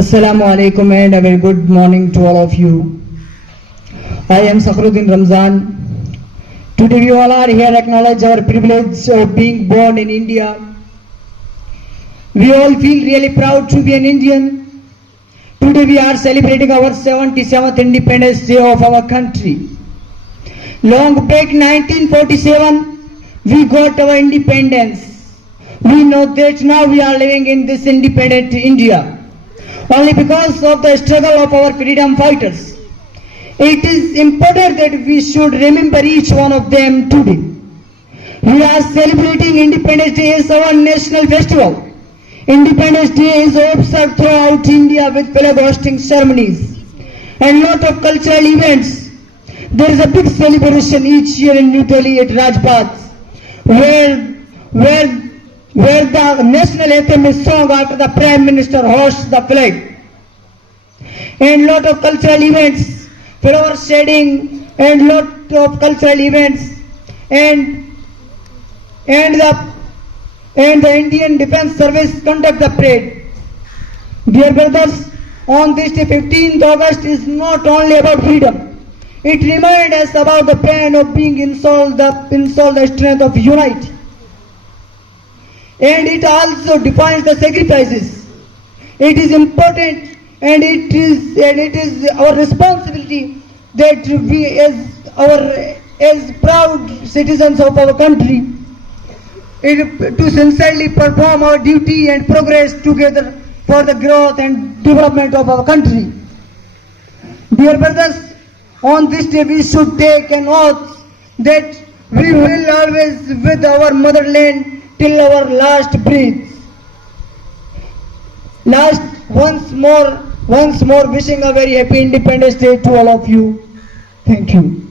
Assalamu alaikum and a very good morning to all of you. I am Sakhruddin Ramzan. Today we all are here acknowledge our privilege of being born in India. We all feel really proud to be an Indian. Today we are celebrating our 77th Independence Day of our country. Long back 1947, we got our independence. We know that now we are living in this independent India only because of the struggle of our freedom fighters. It is important that we should remember each one of them today. We are celebrating Independence Day as our national festival. Independence Day is observed throughout India with flag hosting ceremonies and lot of cultural events. There is a big celebration each year in New Delhi at Rajpath where the national anthem is sung after the Prime Minister hoists the flag. And lot of cultural events, flower shedding and lot of cultural events and the Indian Defence Service conduct the parade. Dear brothers, on this day 15th August is not only about freedom. It reminds us about the pain of being insulted, the strength of unity. And it also defines the sacrifices. It is important and it is our responsibility that we as proud citizens of our country to sincerely perform our duty and progress together for the growth and development of our country. Dear brothers, on this day we should take an oath that we will always with our motherland till our last breath. Once more wishing a very happy Independence Day to all of you. Thank you.